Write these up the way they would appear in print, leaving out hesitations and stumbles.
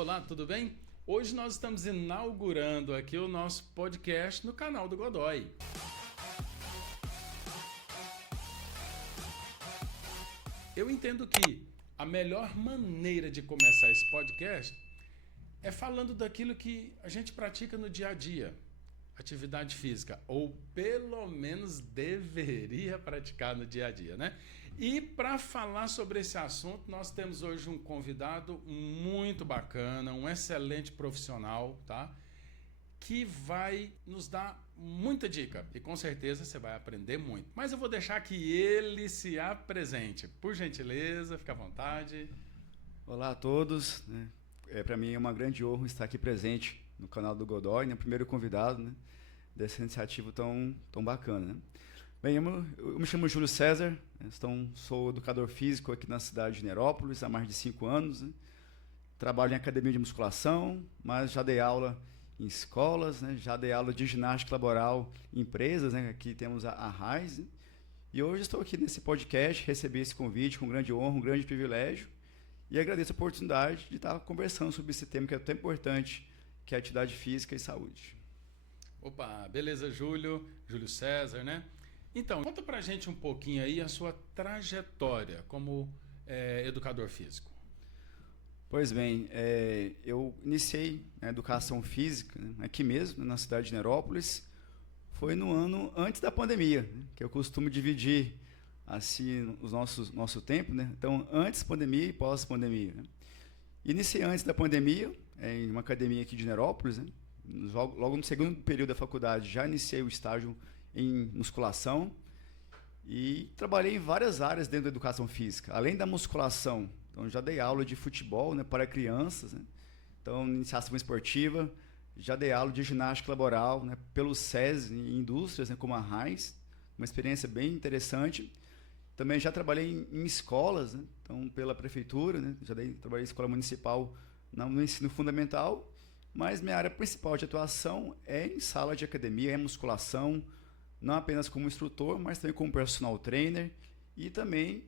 Olá, tudo bem? Hoje nós estamos inaugurando aqui o nosso podcast no canal do Godoy. Eu entendo que a melhor maneira de começar esse podcast é falando daquilo que a gente pratica no dia a dia, atividade física, ou pelo menos deveria praticar no dia a dia, né? E para falar sobre esse assunto, nós temos hoje um convidado muito bacana, um excelente profissional, tá? Que vai nos dar muita dica e com certeza você vai aprender muito. Mas eu vou deixar que ele se apresente. Por gentileza, fica à vontade. Olá a todos, né? Para mim é uma grande honra estar aqui presente no canal do Godoy, né? Primeiro convidado, né? Dessa iniciativa tão bacana, né? Bem, eu me chamo Júlio César, né? Sou educador físico aqui na cidade de Nerópolis há mais de 5 anos, né? Trabalho em academia de musculação, mas já dei aula em escolas, né? Já dei aula de ginástica laboral em empresas, né? Aqui temos a RAIS, né? E hoje estou aqui nesse podcast, recebi esse convite com grande honra, um grande privilégio, e agradeço a oportunidade de estar conversando sobre esse tema que é tão importante, que é a atividade física e saúde. Opa, beleza, Júlio César, né? Então, conta pra gente um pouquinho aí a sua trajetória como educador físico. Pois bem, eu iniciei a educação física, né, aqui mesmo, na cidade de Nerópolis. Foi no ano antes da pandemia, né, que eu costumo dividir assim nosso tempo, né? Então, antes pandemia e pós-pandemia, né? Iniciei antes da pandemia, em uma academia aqui de Nerópolis, né? Logo no segundo período da faculdade já iniciei o estágio em musculação e trabalhei em várias áreas dentro da educação física, além da musculação. Então já dei aula de futebol, né, para crianças, né? Então iniciação esportiva, já dei aula de ginástica laboral, né, pelo SESI em indústrias, né, como a RAIS, uma experiência bem interessante. Também já trabalhei em escolas, né, então pela prefeitura, né, trabalhei em escola municipal no ensino fundamental, mas minha área principal de atuação é em sala de academia, é musculação, não apenas como instrutor, mas também como personal trainer, e também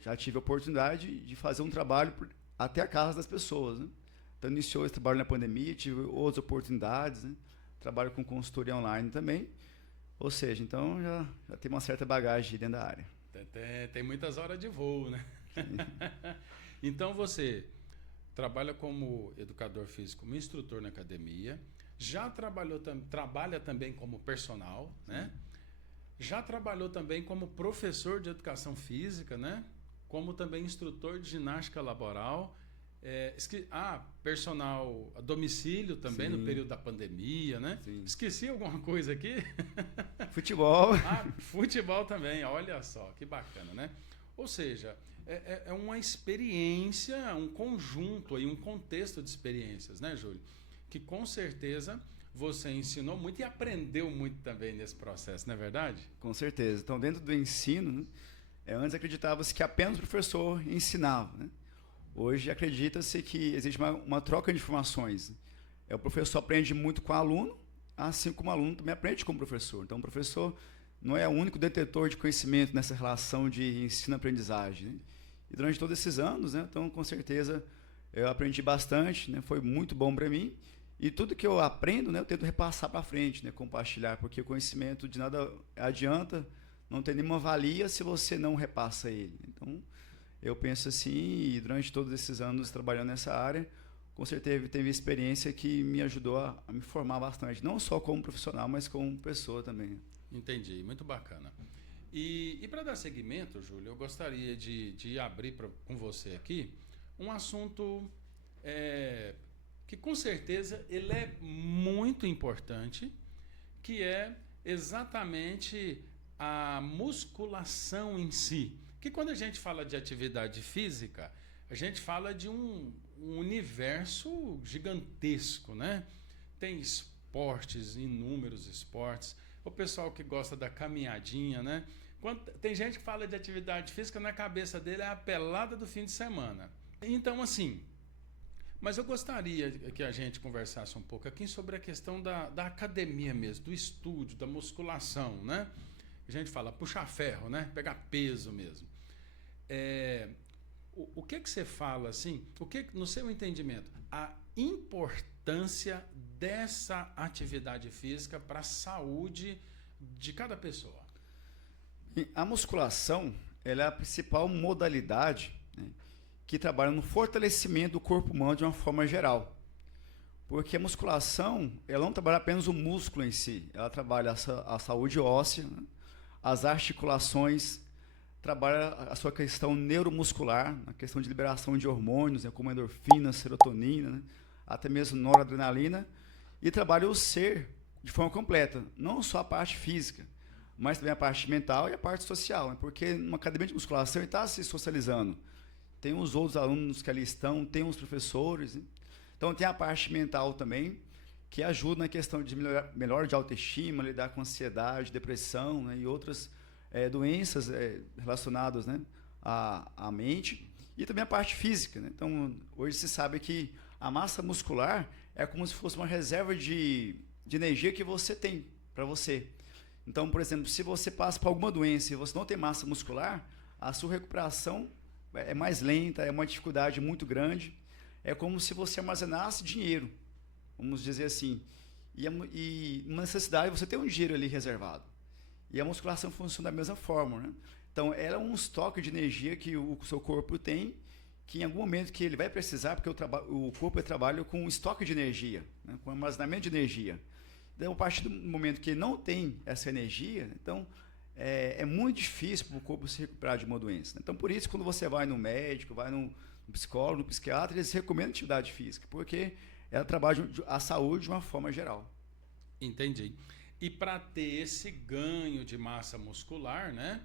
já tive a oportunidade de fazer um trabalho até a casa das pessoas, né? Então iniciou esse trabalho na pandemia, tive outras oportunidades, né? Trabalho com consultoria online também, ou seja, então já tem uma certa bagagem dentro da área. Tem muitas horas de voo, né? Então você trabalha como educador físico, como instrutor na academia, já trabalha também como personal, né? Já trabalhou também como professor de educação física, né? Como também instrutor de ginástica laboral, personal a domicílio também. Sim. No período da pandemia, né? Sim. Esqueci alguma coisa aqui? Futebol. Futebol também, olha só, que bacana, né? Ou seja, é uma experiência, um conjunto, aí, um contexto de experiências, né, Júlio? Que com certeza você ensinou muito e aprendeu muito também nesse processo, não é verdade? Com certeza. Então, dentro do ensino, né, antes acreditava-se que apenas o professor ensinava, né? Hoje acredita-se que existe uma troca de informações. O professor aprende muito com o aluno, assim como o aluno também aprende com o professor. Então, o professor não é o único detetor de conhecimento nessa relação de ensino-aprendizagem, né? E durante todos esses anos, né, então, com certeza, eu aprendi bastante, né, foi muito bom para mim. E tudo que eu aprendo, né, eu tento repassar para frente, né, compartilhar, porque o conhecimento de nada adianta, não tem nenhuma valia se você não repassa ele. Então, eu penso assim, e durante todos esses anos trabalhando nessa área, com certeza teve experiência que me ajudou a me formar bastante, não só como profissional, mas como pessoa também. Entendi, muito bacana. E para dar seguimento, Júlio, eu gostaria de abrir com você aqui um assunto que com certeza ele é muito importante, que é exatamente a musculação em si. Que quando a gente fala de atividade física, a gente fala de um universo gigantesco, né? Tem esportes, inúmeros esportes. O pessoal que gosta da caminhadinha, né? Tem gente que fala de atividade física, na cabeça dele é a pelada do fim de semana. Então, assim, mas eu gostaria que a gente conversasse um pouco aqui sobre a questão da academia mesmo, do estúdio, da musculação, né? A gente fala puxar ferro, né? Pegar peso mesmo. O que você fala, assim, no seu entendimento, a importância dessa atividade física para a saúde de cada pessoa? E a musculação, ela é a principal modalidade, né, que trabalha no fortalecimento do corpo humano de uma forma geral. Porque a musculação, ela não trabalha apenas o músculo em si, ela trabalha a saúde óssea, né, as articulações, trabalha a sua questão neuromuscular, a questão de liberação de hormônios, né, como endorfina, serotonina, né, até mesmo noradrenalina, e trabalha o ser de forma completa, não só a parte física, mas também a parte mental e a parte social, né, porque numa academia de musculação ele está se socializando. Tem os outros alunos que ali estão, tem os professores, né? Então tem a parte mental também, que ajuda na questão de melhor de autoestima, lidar com ansiedade, depressão, né, e outras doenças relacionadas, né, à mente, e também a parte física, né? Então hoje se sabe que a massa muscular é como se fosse uma reserva de energia que você tem para você. Então, por exemplo, se você passa por alguma doença e você não tem massa muscular, a sua recuperação é mais lenta, é uma dificuldade muito grande. É como se você armazenasse dinheiro, vamos dizer assim, e uma necessidade você ter um dinheiro ali reservado. E a musculação funciona da mesma forma, né? Então, ela é um estoque de energia que o seu corpo tem, que em algum momento que ele vai precisar, porque o corpo trabalha com estoque de energia, né, com armazenamento de energia. Então, a partir do momento que ele não tem essa energia, então é muito difícil para o corpo se recuperar de uma doença. Então, por isso, quando você vai no médico, vai no psicólogo, no psiquiatra, eles recomendam atividade física, porque ela trabalha a saúde de uma forma geral. Entendi. E para ter esse ganho de massa muscular, né?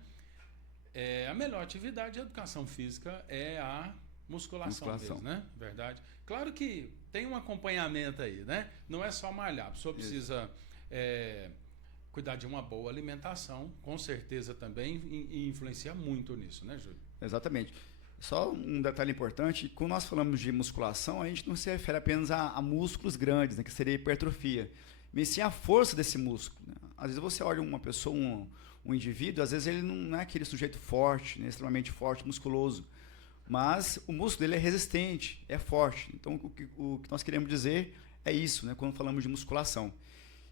A melhor atividade de educação física é a musculação. Mesmo, né? Verdade. Claro que tem um acompanhamento aí, né? Não é só malhar. A pessoa precisa cuidar de uma boa alimentação, com certeza também, e influencia muito nisso, né, Júlio? Exatamente. Só um detalhe importante, quando nós falamos de musculação, a gente não se refere apenas a músculos grandes, né, que seria hipertrofia, mas sim a força desse músculo, né? Às vezes você olha uma pessoa, um indivíduo, às vezes ele não é aquele sujeito forte, né, extremamente forte, musculoso, mas o músculo dele é resistente, é forte. Então, o que nós queremos dizer é isso, né, quando falamos de musculação.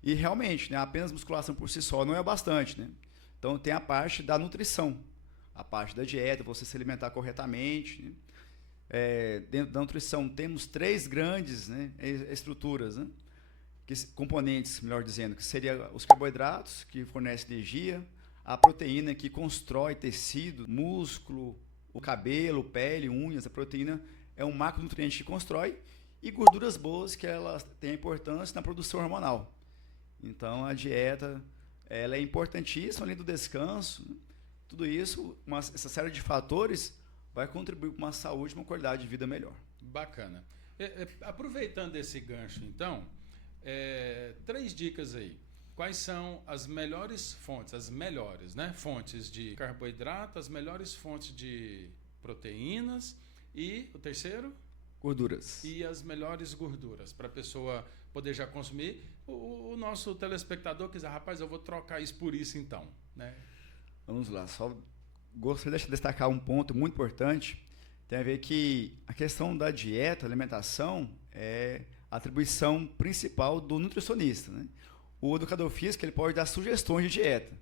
E realmente, né, apenas musculação por si só não é bastante, né? Então, tem a parte da nutrição, a parte da dieta, você se alimentar corretamente, né? Dentro da nutrição temos 3 grandes, né, estruturas, né, componentes, melhor dizendo, que seria os carboidratos, que fornecem energia, a proteína, que constrói tecido, músculo, o cabelo, pele, unhas. A proteína é um macronutriente que constrói, e gorduras boas, que elas têm importância na produção hormonal. Então a dieta ela é importantíssima, além do descanso, né? Tudo isso, essa série de fatores vai contribuir para uma saúde e uma qualidade de vida melhor. Bacana. Aproveitando esse gancho, então, 3 dicas aí. Quais são as melhores fontes, né? Fontes de carboidrato, as melhores fontes de proteínas e o terceiro? Gorduras. E as melhores gorduras, para a pessoa poder já consumir. O nosso telespectador quiser, rapaz, eu vou trocar isso por isso então, né? Vamos lá, só gostaria de destacar um ponto muito importante, tem a ver que a questão da dieta, alimentação, é a atribuição principal do nutricionista, né? O educador físico ele pode dar sugestões de dieta.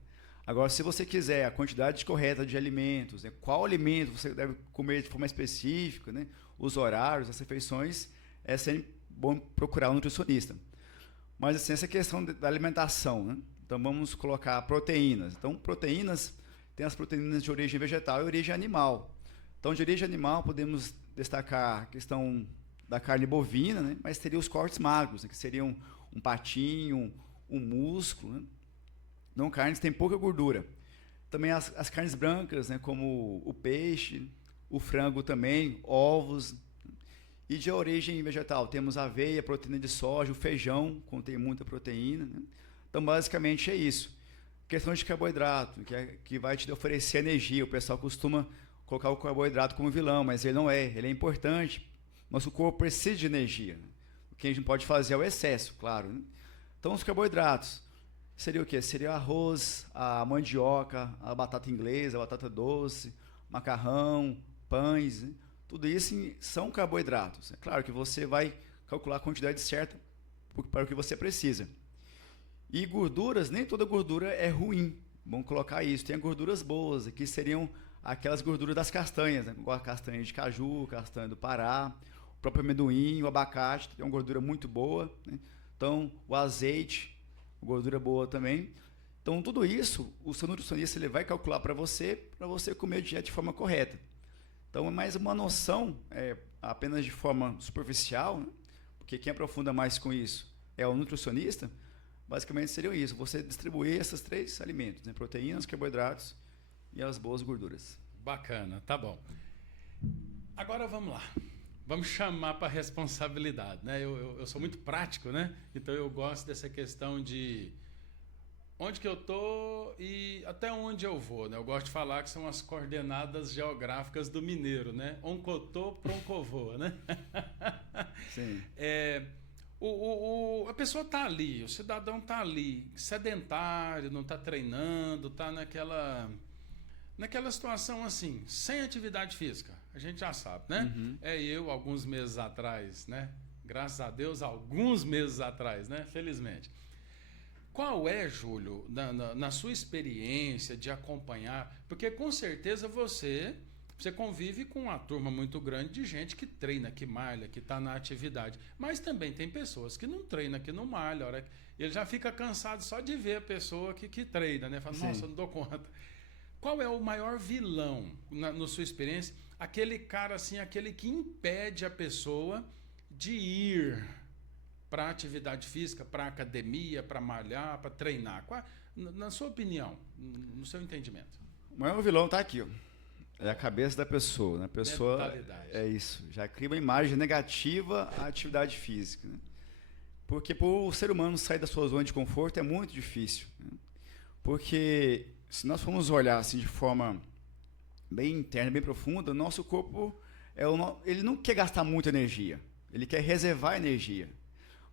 Agora, se você quiser a quantidade correta de alimentos, né, qual alimento você deve comer de forma específica, né, os horários, as refeições, é sempre bom procurar um nutricionista. Mas assim, essa questão da alimentação, né? Então vamos colocar proteínas. Então, proteínas, tem as proteínas de origem vegetal e origem animal. Então, de origem animal, podemos destacar a questão da carne bovina, né? Mas teria os cortes magros, né? Que seriam um patinho, um músculo, né? Então, carnes têm pouca gordura. Também as carnes brancas, né? Como o peixe, o frango também, ovos. E de origem vegetal, temos aveia, proteína de soja, o feijão, contém muita proteína, né? Então, basicamente, é isso. Questão de carboidrato, que vai te oferecer energia. O pessoal costuma colocar o carboidrato como vilão, mas ele não é. Ele é importante. Nosso corpo precisa de energia. O que a gente não pode fazer é o excesso, claro, né? Então, os carboidratos seria o quê? Seria o arroz, a mandioca, a batata inglesa, a batata doce, macarrão, pães, né? tudo isso são carboidratos. É claro que você vai calcular a quantidade certa para o que você precisa. E gorduras, nem toda gordura é ruim. Vamos colocar isso. Tem gorduras boas, que seriam aquelas gorduras das castanhas, né? Igual a castanha de caju, castanha do Pará, o próprio amendoim, o abacate, tem uma gordura muito boa, né? Então, o azeite, gordura boa também. Então, tudo isso, o seu nutricionista ele vai calcular para você comer a dieta de forma correta. Então, é mais uma noção, apenas de forma superficial, né? Porque quem aprofunda mais com isso é o nutricionista. Basicamente seria isso, você distribuir esses 3 alimentos, né? Proteínas, carboidratos e as boas gorduras. Bacana, tá bom. Agora vamos lá. Vamos chamar para a responsabilidade, né? Eu sou muito prático, né? Então eu gosto dessa questão de onde que eu tô e até onde eu vou, né? Eu gosto de falar que são as coordenadas geográficas do mineiro, né? Onde eu tô, pronto eu vou, né? Sim. A pessoa está ali, o cidadão está ali, sedentário, não está treinando, está naquela situação assim, sem atividade física. A gente já sabe, né? Uhum. Eu, alguns meses atrás, né? Graças a Deus, alguns meses atrás, né? Felizmente. Qual é, Júlio, na sua experiência de acompanhar? Porque com certeza você convive com uma turma muito grande de gente que treina, que malha, que está na atividade. Mas também tem pessoas que não treinam, que não malham. Ele já fica cansado só de ver a pessoa que treina, né? Fala, nossa, eu não dou conta. Qual é o maior vilão, na sua experiência? Aquele cara assim, aquele que impede a pessoa de ir para atividade física, para academia, para malhar, para treinar. Na sua opinião, no seu entendimento? O maior vilão está aqui, ó. É a cabeça da pessoa, né? A pessoa mentalidade. Isso, já cria uma imagem negativa à atividade física, né? Porque para o ser humano sair da sua zona de conforto é muito difícil, né? Porque se nós formos olhar assim de forma bem interna, bem profunda, o nosso corpo ele não quer gastar muita energia, ele quer reservar energia.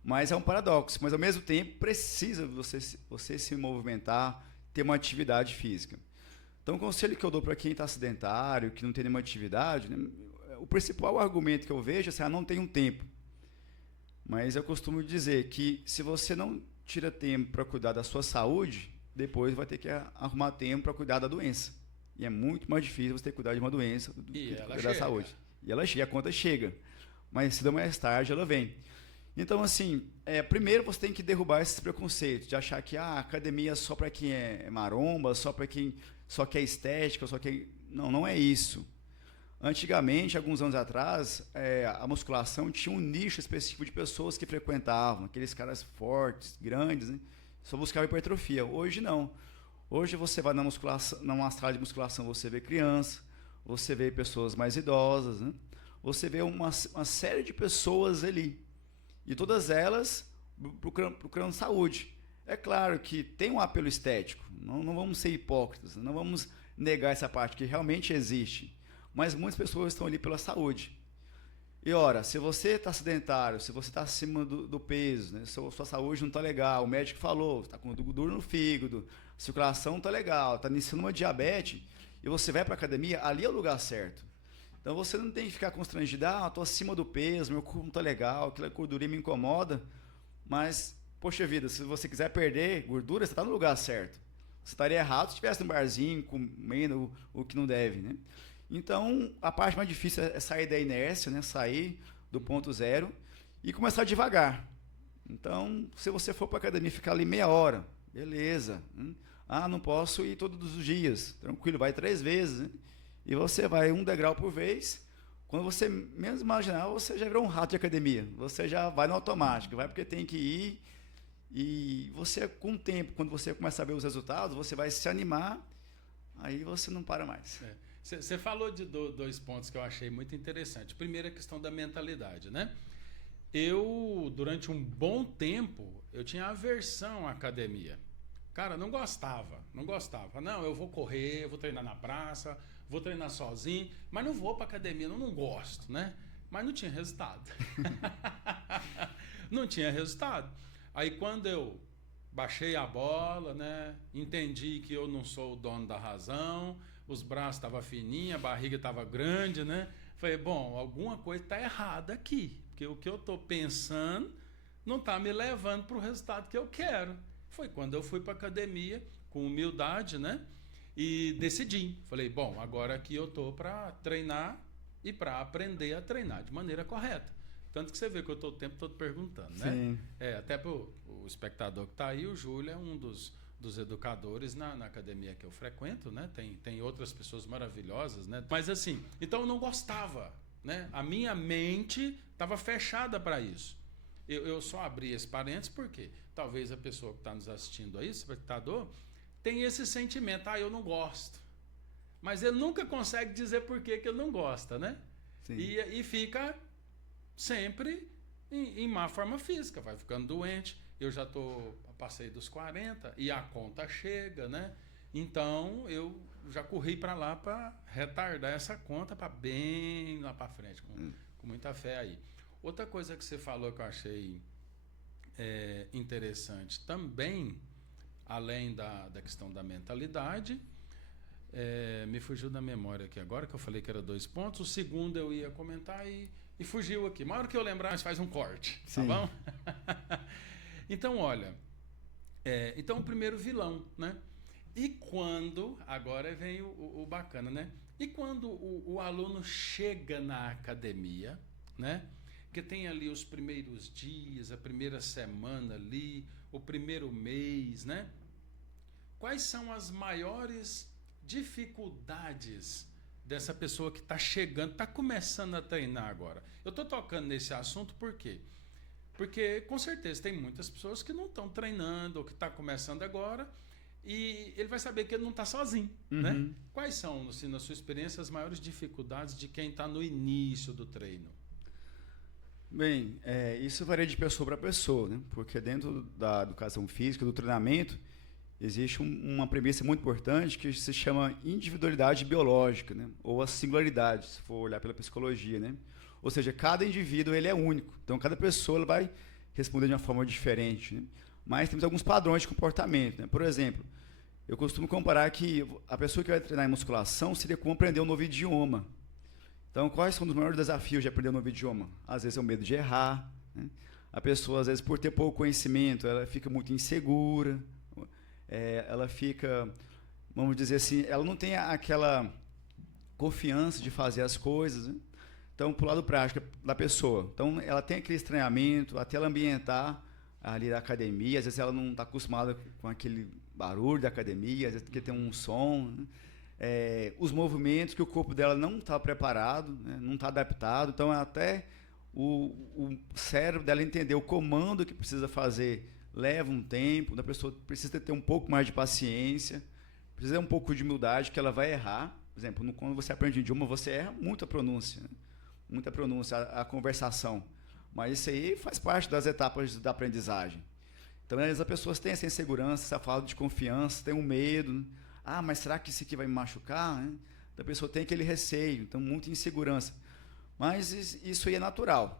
Mas é um paradoxo, mas ao mesmo tempo precisa você se movimentar, ter uma atividade física. Então, o conselho que eu dou para quem está sedentário, que não tem nenhuma atividade, né, o principal argumento que eu vejo é assim, não tenho tempo. Mas eu costumo dizer que se você não tira tempo para cuidar da sua saúde, depois vai ter que arrumar tempo para cuidar da doença. E é muito mais difícil você ter que cuidar de uma doença do que cuidar da saúde. E ela chega, a conta chega. Mas cedo ou mais tarde ela vem. Então, assim, primeiro você tem que derrubar esses preconceitos, de achar que a academia é só para quem é maromba, só para quem só quer estética, só quer... Não é isso. Antigamente, alguns anos atrás, a musculação tinha um nicho específico de pessoas que frequentavam, aqueles caras fortes, grandes, né? Só buscavam hipertrofia. Hoje não. Hoje você vai numa sala de musculação, você vê criança, você vê pessoas mais idosas, né? Você vê uma série de pessoas ali. E todas elas procurando saúde. É claro que tem um apelo estético, não vamos ser hipócritas, não vamos negar essa parte que realmente existe, mas muitas pessoas estão ali pela saúde. E ora, se você está sedentário, se você está acima do peso, né, sua saúde não está legal, o médico falou, está com gordura no fígado, a circulação não está legal, está iniciando uma diabetes, e você vai para a academia, ali é o lugar certo. Então você não tem que ficar constrangido, estou acima do peso, meu corpo não está legal, aquela gordura me incomoda, mas... Poxa vida, se você quiser perder gordura, você está no lugar certo. Você estaria errado se estivesse no barzinho, comendo o que não deve, né? Então, a parte mais difícil é sair da inércia, né? Sair do ponto zero e começar devagar. Então, se você for para a academia e ficar ali meia hora, beleza. Não posso ir todos os dias. Tranquilo, vai 3 vezes, né? E você vai 1 degrau por vez. Quando você menos imaginar, você já virou um rato de academia. Você já vai no automático, vai porque tem que ir. E você, com o tempo, quando você começa a ver os resultados, você vai se animar, aí você não para mais. Você falou de 2 pontos que eu achei muito interessante. Primeiro, a questão da mentalidade, né? Eu, durante um bom tempo, eu tinha aversão à academia. Cara, não gostava. Não, eu vou correr, eu vou treinar na praça, vou treinar sozinho, mas não vou para academia, não gosto, né? Mas não tinha resultado. Não tinha resultado. Aí quando eu baixei a bola, né, entendi que eu não sou o dono da razão, os braços estavam fininhos, a barriga estava grande, né? Falei, bom, alguma coisa está errada aqui, porque o que eu estou pensando não está me levando para o resultado que eu quero. Foi quando eu fui para a academia, com humildade, né? E decidi. Falei, bom, agora aqui eu estou para treinar e para aprender a treinar de maneira correta. Tanto que você vê que eu estou o tempo todo perguntando, né? Sim. Até para o espectador que está aí, o Júlio é um dos educadores na academia que eu frequento, né? Tem outras pessoas maravilhosas, né? Mas assim, então eu não gostava, né? A minha mente estava fechada para isso. Eu só abri esse parênteses porque talvez a pessoa que está nos assistindo aí, o espectador, tem esse sentimento, eu não gosto. Mas ele nunca consegue dizer por que ele não gosta, né? Sim. E fica sempre em má forma física, vai ficando doente. Eu já passei dos 40 e a conta chega, né? Então eu já corri para lá para retardar essa conta para bem lá para frente, com muita fé aí. Outra coisa que você falou que eu achei interessante também, além da questão da mentalidade, me fugiu da memória aqui agora, que eu falei que era 2 pontos. O segundo eu ia comentar e fugiu aqui. Na hora que eu lembrar, nós faz um corte, Sim. tá bom? Então, olha, então o primeiro vilão, né? E quando, agora vem o bacana, né? E quando o aluno chega na academia, né? Que tem ali os primeiros dias, a primeira semana ali, o primeiro mês, né? Quais são as maiores dificuldades dessa pessoa que está chegando, está começando a treinar agora? Eu estou tocando nesse assunto por quê? Porque, com certeza, tem muitas pessoas que não estão treinando ou que estão começando agora e ele vai saber que ele não está sozinho, né? Quais são, assim, na sua experiência, as maiores dificuldades de quem está no início do treino? Bem, isso varia de pessoa para pessoa, né? Porque dentro da educação física, do treinamento, existe uma premissa muito importante que se chama individualidade biológica, né? Ou a singularidade, se for olhar pela psicologia, né? Ou seja, cada indivíduo ele é único. Então, cada pessoa ela vai responder de uma forma diferente, né? Mas temos alguns padrões de comportamento, né? Por exemplo, eu costumo comparar que a pessoa que vai treinar em musculação seria como aprender um novo idioma. Então, quais são os maiores desafios de aprender um novo idioma? Às vezes é o medo de errar, né? A pessoa, às vezes, por ter pouco conhecimento, ela fica muito insegura, ela fica, vamos dizer assim, ela não tem aquela confiança de fazer as coisas, né? Então, para o lado prático da pessoa, então ela tem aquele estranhamento, até ela ambientar ali da academia, às vezes ela não está acostumada com aquele barulho da academia, às vezes porque tem um som, né? Os movimentos que o corpo dela não está preparado, né? Não está adaptado, então até o cérebro dela entender o comando que precisa fazer leva um tempo, a pessoa precisa ter um pouco mais de paciência, precisa ter um pouco de humildade, que ela vai errar. Por exemplo, quando você aprende idioma, você erra muito a pronúncia, né? Muita pronúncia, a conversação. Mas isso aí faz parte das etapas da aprendizagem. Então, às vezes, as pessoas têm essa insegurança, essa falta de confiança, tem um medo, né? Mas será que isso aqui vai me machucar? Né? Então, a pessoa tem aquele receio, então, muita insegurança. Mas isso aí é natural.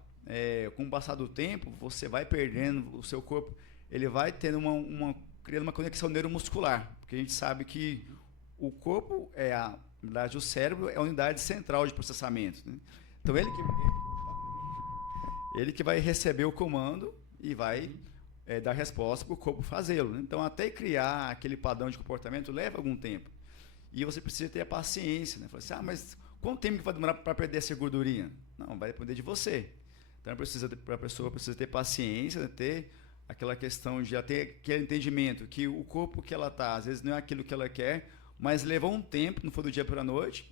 Com o passar do tempo, você vai perdendo, o seu corpo ele vai tendo criando uma conexão neuromuscular, porque a gente sabe que o corpo na verdade, o cérebro é a unidade central de processamento, né? Então, ele que vai receber o comando e vai dar resposta para o corpo fazê-lo, né? Então, até criar aquele padrão de comportamento leva algum tempo. E você precisa ter a paciência, né? Fala assim, mas quanto tempo que vai demorar para perder essa gordurinha? Não, vai depender de você. Então, a pessoa precisa ter paciência, ter aquela questão de ter aquele entendimento que o corpo que ela está, às vezes não é aquilo que ela quer, mas levou um tempo, não foi do dia para a noite,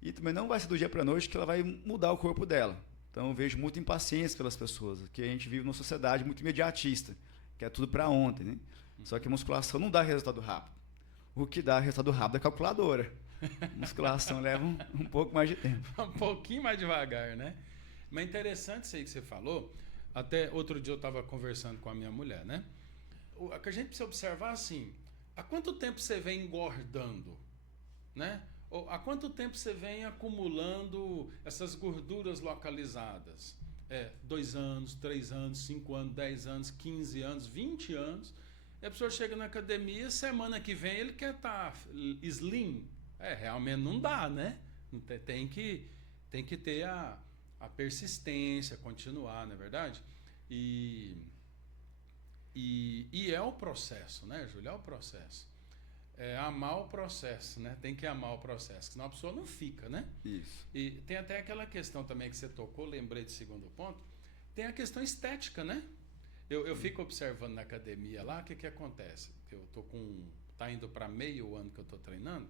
e também não vai ser do dia para a noite que ela vai mudar o corpo dela. Então, eu vejo muita impaciência pelas pessoas, que a gente vive numa sociedade muito imediatista, que é tudo para ontem, né? Só que a musculação não dá resultado rápido. O que dá resultado rápido é a calculadora. A musculação leva um pouco mais de tempo. Um pouquinho mais devagar, né? Mas interessante isso aí que você falou. Até outro dia eu estava conversando com a minha mulher, né? O que a gente precisa observar assim, há quanto tempo você vem engordando, né? Ou há quanto tempo você vem acumulando essas gorduras localizadas? 2 anos, 3 anos, 5 anos, 10 anos, 15 anos, 20 anos. E a pessoa chega na academia, semana que vem ele quer estar slim. Realmente não dá, né? Tem tem que ter a persistência, continuar, não é verdade? E é o processo, né, Júlio? É o processo. É amar o processo, né? Tem que amar o processo, senão a pessoa não fica, né? Isso. E tem até aquela questão também que você tocou, lembrei do segundo ponto, tem a questão estética, né? Eu fico observando na academia lá, o que acontece? Eu tô tá indo para meio ano que eu tô treinando.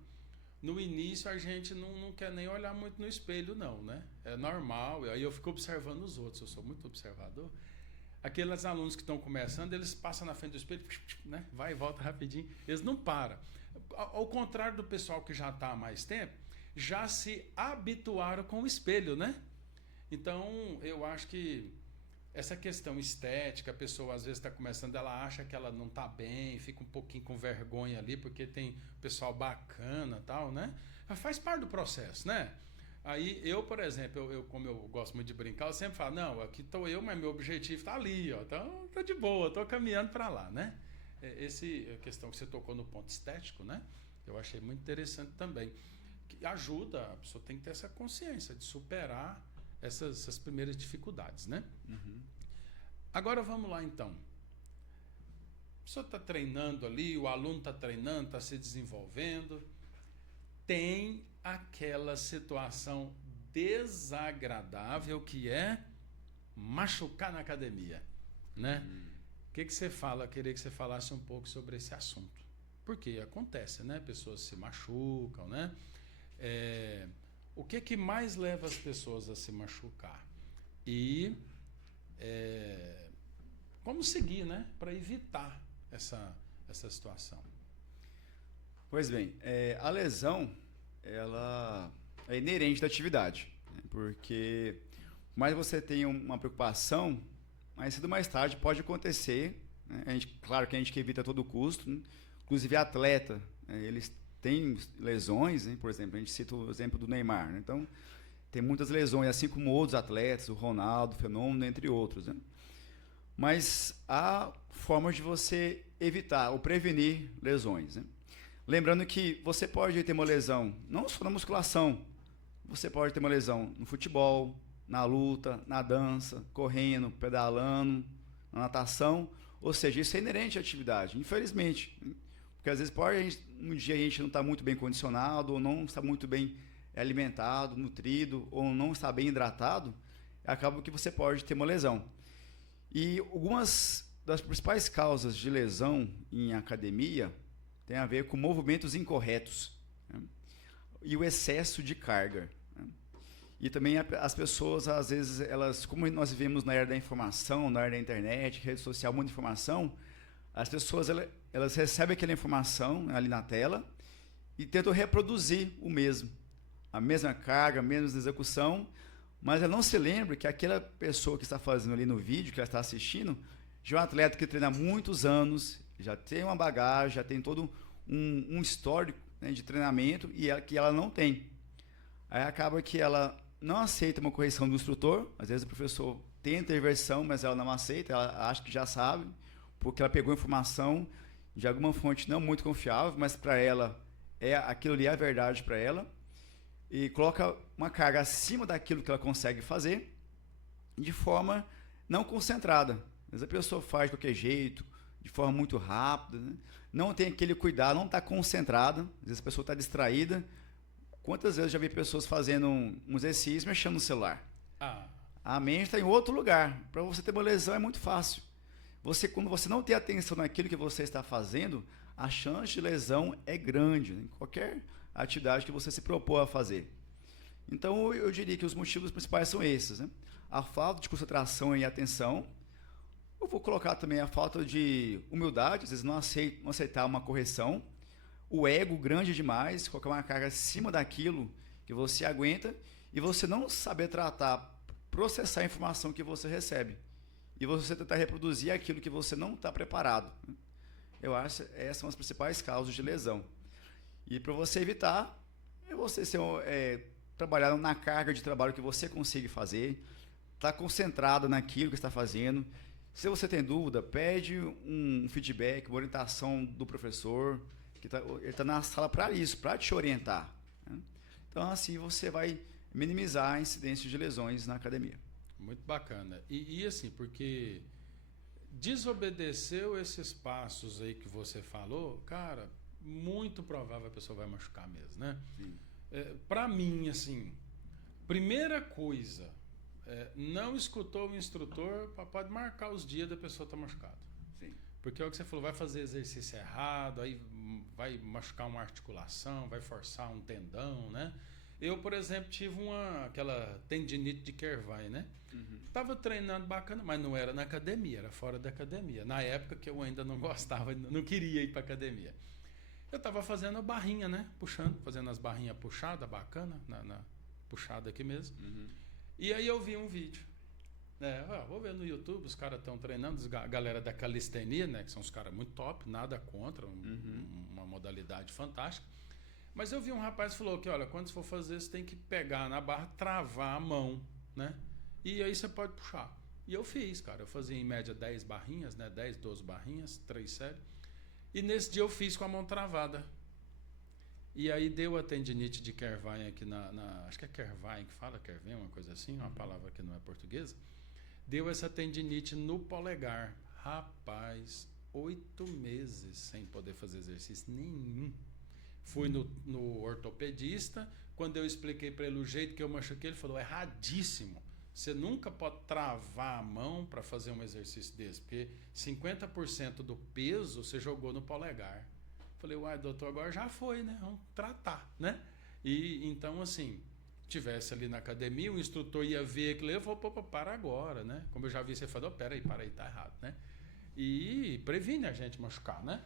No início a gente não quer nem olhar muito no espelho, não, né? É normal, aí eu fico observando os outros, eu sou muito observador. Aqueles alunos que estão começando, eles passam na frente do espelho, né? Vai e volta rapidinho, eles não param. Ao contrário do pessoal que já está há mais tempo, já se habituaram com o espelho, né? Então, eu acho que essa questão estética, a pessoa às vezes está começando, ela acha que ela não está bem, fica um pouquinho com vergonha ali, porque tem pessoal bacana e tal, né? Mas faz parte do processo, né? Aí eu, por exemplo, como eu gosto muito de brincar, eu sempre falo, não, aqui estou eu, mas meu objetivo está ali, ó, então tá de boa, estou caminhando para lá, né? A questão que você tocou no ponto estético, né? Eu achei muito interessante também. Que ajuda, a pessoa tem que ter essa consciência de superar essas primeiras dificuldades, né? Uhum. Agora vamos lá então. A pessoa está treinando ali, o aluno está treinando, está se desenvolvendo, tem aquela situação desagradável que é machucar na academia, né? O que você fala? Eu queria que você falasse um pouco sobre esse assunto. Porque acontece, né? Pessoas se machucam, né? O que mais leva as pessoas a se machucar? E como seguir, né? Para evitar essa situação. Pois bem, a lesão, ela é inerente da atividade, né? Porque mais você tem uma preocupação, mais cedo ou mais tarde pode acontecer, né? Claro que a gente que evita a todo custo, né? Inclusive atleta, né? Eles têm lesões, né? Por exemplo, a gente cita o exemplo do Neymar, né? Então tem muitas lesões, assim como outros atletas, o Ronaldo, o Fenômeno, entre outros, né? Mas há formas de você evitar ou prevenir lesões, né? Lembrando que você pode ter uma lesão não só na musculação, você pode ter uma lesão no futebol, na luta, na dança, correndo, pedalando, na natação, ou seja, isso é inerente à atividade, infelizmente, né? Porque às vezes um dia a gente não está muito bem condicionado, ou não está muito bem alimentado, nutrido, ou não está bem hidratado, acaba que você pode ter uma lesão. E algumas das principais causas de lesão em academia tem a ver com movimentos incorretos, né? E o excesso de carga, né? E também as pessoas, às vezes, como nós vivemos na era da informação, na era da internet, rede social, muita informação, as pessoas elas recebem aquela informação ali na tela e tentam reproduzir a mesma carga, a mesma execução, mas ela não se lembra que aquela pessoa que está fazendo ali no vídeo, que ela está assistindo, já é um atleta que treina há muitos anos, já tem uma bagagem, já tem todo um histórico, né, de treinamento que ela não tem. Aí acaba que ela não aceita uma correção do instrutor, às vezes o professor tenta a inversão, mas ela não aceita, ela acha que já sabe, porque ela pegou informação de alguma fonte não muito confiável, mas para ela, aquilo ali é a verdade para ela, e coloca uma carga acima daquilo que ela consegue fazer, de forma não concentrada. Às vezes a pessoa faz de qualquer jeito, de forma muito rápida, né? Não tem aquele cuidado, não está concentrada, às vezes a pessoa está distraída. Quantas vezes eu já vi pessoas fazendo um exercício mexendo no celular? A mente está em outro lugar. Para você ter uma lesão é muito fácil. Quando você não tem atenção naquilo que você está fazendo, a chance de lesão é grande, né? Em qualquer atividade que você se propor a fazer. Então eu diria que os motivos principais são esses, né? A falta de concentração e atenção. Eu vou colocar também a falta de humildade, às vezes não aceitar uma correção, o ego grande demais, colocar uma carga acima daquilo que você aguenta e você não saber processar a informação que você recebe e você tentar reproduzir aquilo que você não está preparado. Eu acho que essas são as principais causas de lesão. E para você evitar, é você trabalhar na carga de trabalho que você consiga fazer, estar concentrado naquilo que está fazendo. Se você tem dúvida, pede um feedback, uma orientação do professor, ele está na sala para isso, para te orientar, né? Então, assim, você vai minimizar a incidência de lesões na academia. Muito bacana. E assim, porque desobedeceu esses passos aí que você falou, cara, muito provável a pessoa vai machucar mesmo, né? Para mim, assim, primeira coisa, não escutou o instrutor, pode marcar os dias da pessoa estar machucada. Sim. Porque é o que você falou, vai fazer exercício errado, aí vai machucar uma articulação, vai forçar um tendão, né? Eu, por exemplo, tive aquela tendinite de Kervai, né? Tava treinando bacana, mas não era na academia, era fora da academia. Na época que eu ainda não gostava, não queria ir para academia. Eu tava fazendo barrinha, né? Puxando, fazendo as barrinhas puxadas, bacana, na puxada aqui mesmo. E aí eu vi um vídeo. Vou ver no YouTube, os caras estão treinando, a galera da calistenia, né? Que são os caras muito top, nada contra, uma modalidade fantástica. Mas eu vi um rapaz que falou que, olha, quando você for fazer, você tem que pegar na barra, travar a mão, né? E aí você pode puxar. E eu fiz, cara. Eu fazia em média 10 barrinhas, né? 10, 12 barrinhas, 3 séries. E nesse dia eu fiz com a mão travada. E aí deu a tendinite de Kervai aqui acho que é Kervai que fala, Kervai, uma coisa assim, uma palavra que não é portuguesa. Deu essa tendinite no polegar. Rapaz, 8 meses sem poder fazer exercício nenhum. Fui no ortopedista, quando eu expliquei para ele o jeito que eu machuquei, ele falou, erradíssimo. Você nunca pode travar a mão para fazer um exercício desse, porque 50% do peso você jogou no polegar. Falei, uai, doutor, agora já foi, né? Vamos tratar, né? E então, assim, tivesse ali na academia, o instrutor ia ver aquilo, eu falei, para agora, né? Como eu já vi, você falou, para aí, tá errado, né? E previne a gente machucar, né?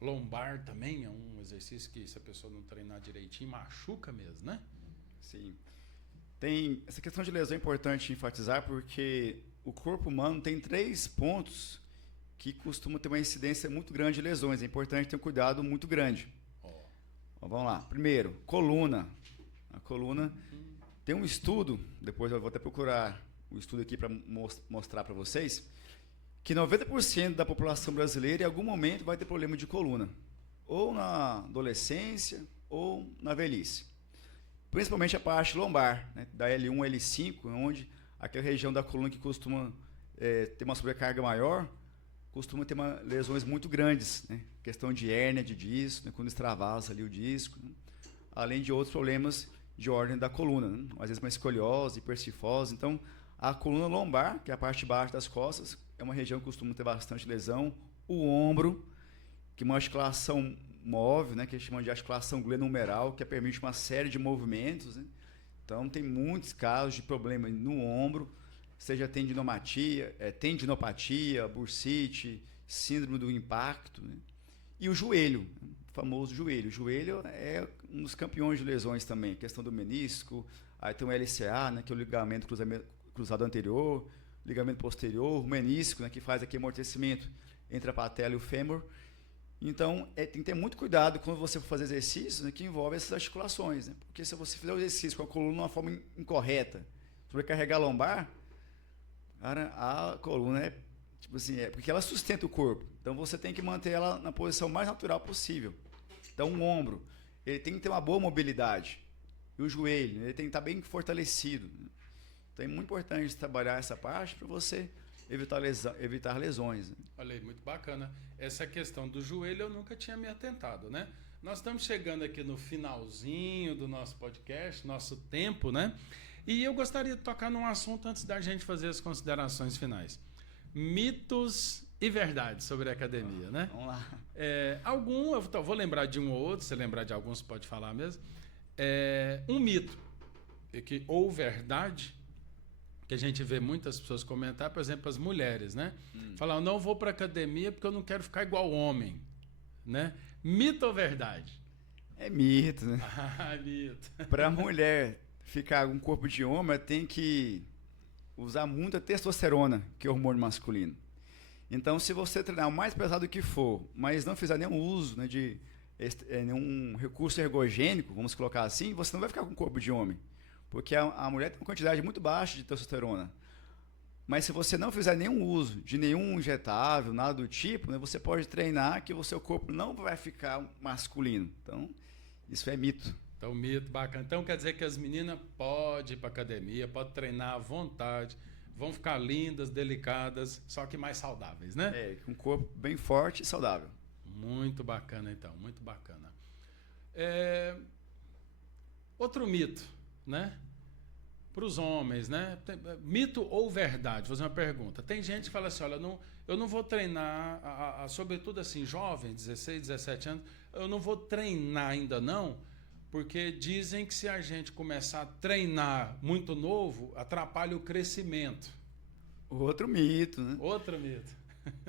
Lombar também é um exercício que, se a pessoa não treinar direitinho, machuca mesmo, né? Sim. Essa questão de lesão é importante enfatizar porque o corpo humano tem 3 pontos que costumam ter uma incidência muito grande de lesões. É importante ter um cuidado muito grande. Vamos lá. Primeiro, coluna. A coluna tem um estudo, depois eu vou até procurar o estudo aqui para mostrar para vocês, que 90% da população brasileira em algum momento vai ter problema de coluna, ou na adolescência ou na velhice. Principalmente a parte lombar, né, da L1 L5, onde aquela região da coluna que costuma ter uma sobrecarga maior, costuma ter lesões muito grandes, né? Questão de hérnia de disco, né? Quando extravasa ali o disco, né? Além de outros problemas de ordem da coluna, né? Às vezes uma escoliose, hipercifose. Então, a coluna lombar, que é a parte de baixo das costas, é uma região que costuma ter bastante lesão. O ombro, que é uma articulação móvel, né? Que eles chamam de articulação glenohumeral, que permite uma série de movimentos, né? Então, tem muitos casos de problema no ombro, seja tendinopatia, bursite, síndrome do impacto, né? E o joelho, o famoso joelho. O joelho é um dos campeões de lesões também, questão do menisco, aí tem o LCA, né, que é o ligamento cruzado anterior, ligamento posterior, o menisco, né, que faz aqui amortecimento entre a patela e o fêmur. Então, tem que ter muito cuidado quando você for fazer exercícios, né, que envolve essas articulações, né? Porque se você fizer o exercício com a coluna de uma forma incorreta, sobrecarregar a lombar, cara, a coluna porque ela sustenta o corpo. Então você tem que manter ela na posição mais natural possível. Então o ombro, ele tem que ter uma boa mobilidade. E o joelho, ele tem que estar bem fortalecido. Então é muito importante trabalhar essa parte para você evitar lesões. Olha aí, muito bacana. Essa questão do joelho eu nunca tinha me atentado, né? Nós estamos chegando aqui no finalzinho do nosso podcast, nosso tempo, né? E eu gostaria de tocar num assunto antes da gente fazer as considerações finais. Mitos e verdades sobre a academia, né? Vamos lá. Eu vou lembrar de um ou outro, se lembrar de alguns pode falar mesmo. Um mito, ou verdade, que a gente vê muitas pessoas comentar, por exemplo, as mulheres, né? Falar, eu não vou para academia porque eu não quero ficar igual homem, né? Mito ou verdade? É mito, né? Mito. Para a mulher ficar com um corpo de homem, ela tem que usar muita testosterona, que é o hormônio masculino. Então, se você treinar o mais pesado que for, mas não fizer nenhum uso, né, de nenhum recurso ergogênico, vamos colocar assim, você não vai ficar com um corpo de homem. Porque a mulher tem uma quantidade muito baixa de testosterona. Mas se você não fizer nenhum uso de nenhum injetável, nada do tipo, né, você pode treinar que o seu corpo não vai ficar masculino. Então, isso é mito. Então, mito bacana. Então, quer dizer que as meninas podem ir para academia, podem treinar à vontade, vão ficar lindas, delicadas, só que mais saudáveis, né? Com um corpo bem forte e saudável. Muito bacana, então, muito bacana. Outro mito, né? Para os homens, né? Mito ou verdade? Vou fazer uma pergunta. Tem gente que fala assim, olha, eu não vou treinar, sobretudo assim, jovem, 16, 17 anos, eu não vou treinar ainda não, porque dizem que se a gente começar a treinar muito novo, atrapalha o crescimento. Outro mito, né? Outro mito.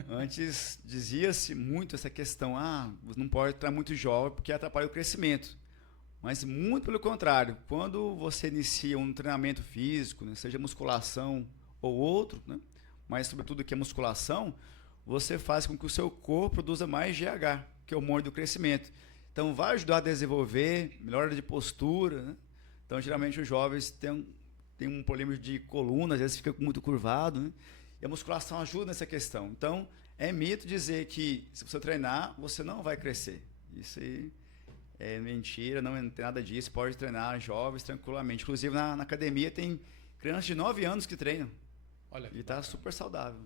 Antes dizia-se muito essa questão, você não pode treinar muito jovem porque atrapalha o crescimento. Mas muito pelo contrário, quando você inicia um treinamento físico, né, seja musculação ou outro, né, mas sobretudo que é musculação, você faz com que o seu corpo produza mais GH, que é o hormônio do crescimento. Então vai ajudar a desenvolver, melhora de postura, né? Então geralmente os jovens têm um problema de coluna, às vezes fica muito curvado, né? E a musculação ajuda nessa questão. Então é mito dizer que se você treinar, você não vai crescer. Isso aí é mentira, não tem nada disso. Pode treinar jovens tranquilamente. Inclusive na academia tem crianças de 9 anos que treinam. Olha, e está super saudável.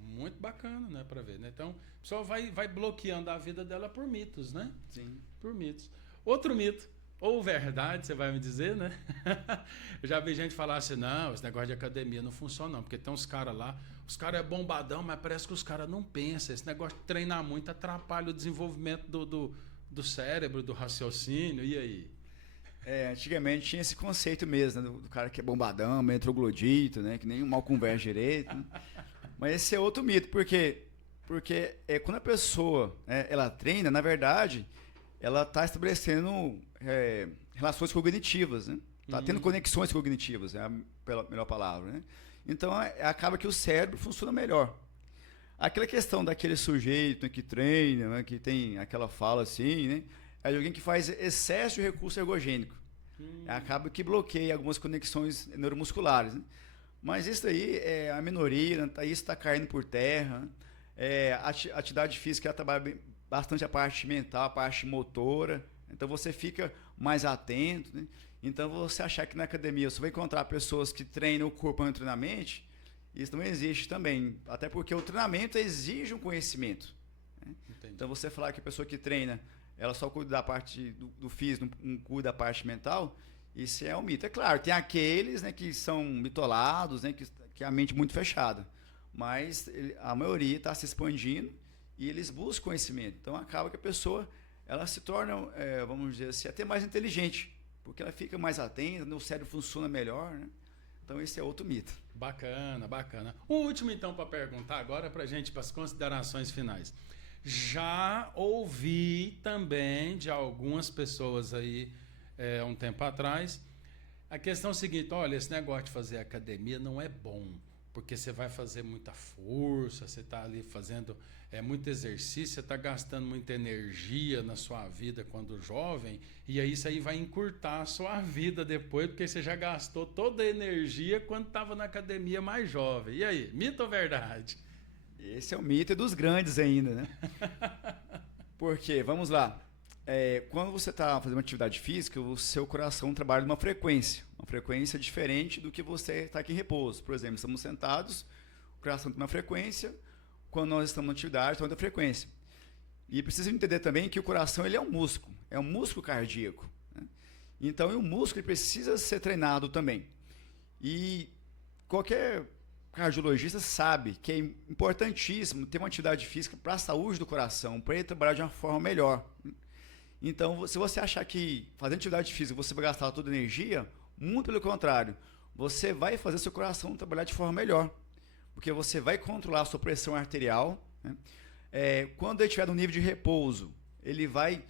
Muito bacana, né, para ver, né? Então, o pessoal vai bloqueando a vida dela por mitos, né? Sim. Por mitos. Outro mito, ou verdade, você vai me dizer, né? Eu já vi gente falar assim, não, esse negócio de academia não funciona não, porque tem uns caras lá, os caras é bombadão, mas parece que os caras não pensam. Esse negócio de treinar muito atrapalha o desenvolvimento do cérebro, do raciocínio, e aí? Antigamente tinha esse conceito mesmo, né, do cara que é bombadão, meio troglodito, né, que nem mal conversa direito. Né? Mas esse é outro mito, porque quando a pessoa ela treina, na verdade, ela está estabelecendo relações cognitivas, né? Está tendo conexões cognitivas, é a melhor palavra. Né? Então acaba que o cérebro funciona melhor. Aquela questão daquele sujeito, né, que treina, né, que tem aquela fala assim, né, é de alguém que faz excesso de recurso ergogênico. Acaba que bloqueia algumas conexões neuromusculares. Né? Mas isso aí é a minoria, né? Isso está caindo por terra. A atividade física trabalha bastante a parte mental, a parte motora. Então você fica mais atento. Né? Então você achar que na academia você vai encontrar pessoas que treinam o corpo anatomicamente, isso não existe também. Até porque o treinamento exige um conhecimento. Né? Então você falar que a pessoa que treina ela só cuida da parte do físico, não cuida da parte mental, isso é um mito. É claro, tem aqueles, né, que são bitolados, né, que a mente muito fechada, mas a maioria está se expandindo e eles buscam conhecimento. Então acaba que a pessoa ela se torna, vamos dizer assim, até mais inteligente, porque ela fica mais atenta, o cérebro funciona melhor. Né? Então esse é outro mito. Bacana, bacana. O último então para perguntar agora para a gente, para as considerações finais. Já ouvi também de algumas pessoas aí um tempo atrás a questão é a seguinte, olha, esse negócio de fazer academia não é bom, porque você vai fazer muita força, você está ali fazendo muito exercício, você está gastando muita energia na sua vida quando jovem, e aí isso aí vai encurtar a sua vida depois, porque você já gastou toda a energia quando estava na academia mais jovem. E aí, mito ou verdade? Esse é o mito dos grandes ainda, né? Porque, vamos lá, quando você está fazendo uma atividade física, o seu coração trabalha numa frequência diferente do que você está aqui em repouso. Por exemplo, estamos sentados, o coração tem uma frequência, quando nós estamos na atividade, tem outra frequência. E precisa entender também que o coração ele é um músculo cardíaco. Né? Então, o músculo ele precisa ser treinado também. E qualquer cardiologista sabe que é importantíssimo ter uma atividade física para a saúde do coração, para ele trabalhar de uma forma melhor. Então, se você achar que fazendo atividade física você vai gastar toda a energia, muito pelo contrário, você vai fazer seu coração trabalhar de forma melhor, porque você vai controlar a sua pressão arterial. Né? Quando ele estiver no nível de repouso, ele vai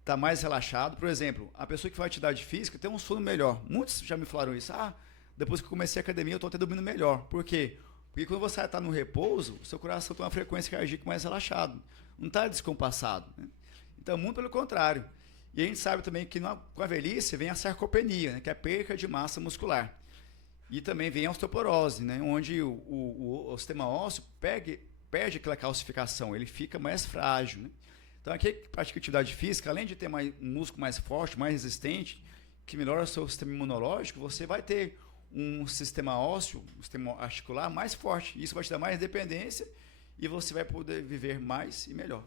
estar mais relaxado. Por exemplo, a pessoa que faz atividade física tem um sono melhor. Muitos já me falaram isso. Depois que eu comecei a academia, eu estou até dormindo melhor. Por quê? Porque quando você está no repouso, o seu coração tem uma frequência cardíaca mais relaxado. Não está descompassado. Né? Então, muito pelo contrário. E a gente sabe também que com a velhice vem a sarcopenia, né? Que é a perca de massa muscular. E também vem a osteoporose, né? Onde o sistema ósseo perde aquela calcificação, ele fica mais frágil. Né? Então, aqui que pratica atividade física, além de ter um músculo mais forte, mais resistente, que melhora o seu sistema imunológico, você vai ter um sistema ósseo, um sistema articular mais forte. Isso vai te dar mais dependência e você vai poder viver mais e melhor.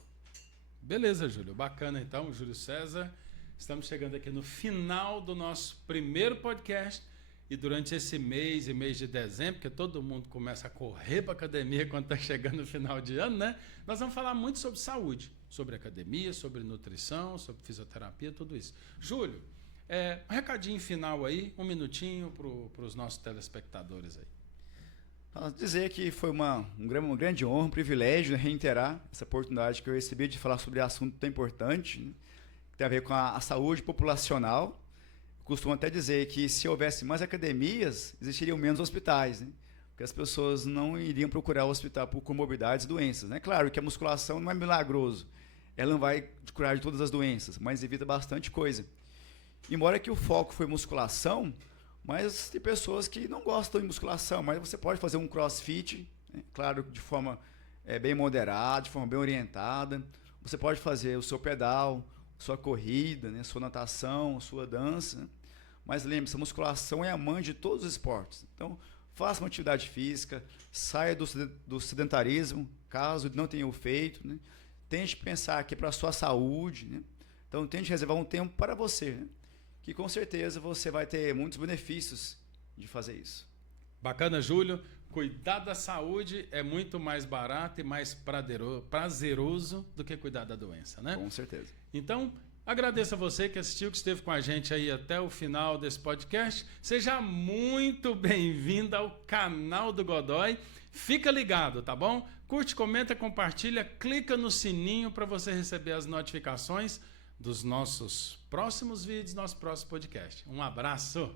Beleza, Júlio. Bacana, então, Júlio César. Estamos chegando aqui no final do nosso primeiro podcast. E durante esse mês e mês de dezembro, porque todo mundo começa a correr para a academia quando está chegando no final de ano, né? Nós vamos falar muito sobre saúde, sobre academia, sobre nutrição, sobre fisioterapia, tudo isso. Júlio, um recadinho final aí, um minutinho para os nossos telespectadores aí. Dizer que foi uma grande honra, um privilégio, né, reiterar essa oportunidade que eu recebi de falar sobre assunto tão importante, né, que tem a ver com a saúde populacional. Costumo até dizer que se houvesse mais academias, existiriam menos hospitais, né? Porque as pessoas não iriam procurar o hospital por comorbidades e doenças, né? Claro que a musculação não é milagroso, ela não vai te curar de todas as doenças, mas evita bastante coisa. Embora que o foco foi musculação, mas tem pessoas que não gostam de musculação, mas você pode fazer um crossfit, né? Claro, de forma bem moderada, de forma bem orientada. Você pode fazer o seu pedal, sua corrida, né? Sua natação, sua dança, né? Mas lembre-se, a musculação é a mãe de todos os esportes. Então, faça uma atividade física, saia do sedentarismo, caso não tenha o feito, né? Tente pensar aqui para a sua saúde, né? Então, tente reservar um tempo para você, né? Que com certeza você vai ter muitos benefícios de fazer isso. Bacana, Júlio. Cuidar da saúde é muito mais barato e mais prazeroso do que cuidar da doença, né? Com certeza. Então, agradeço a você que assistiu, que esteve com a gente aí até o final desse podcast. Seja muito bem-vindo ao canal do Godoy. Fica ligado, tá bom? Curte, comenta, compartilha, clica no sininho para você receber as notificações dos nossos próximos vídeos, nosso próximo podcast. Um abraço!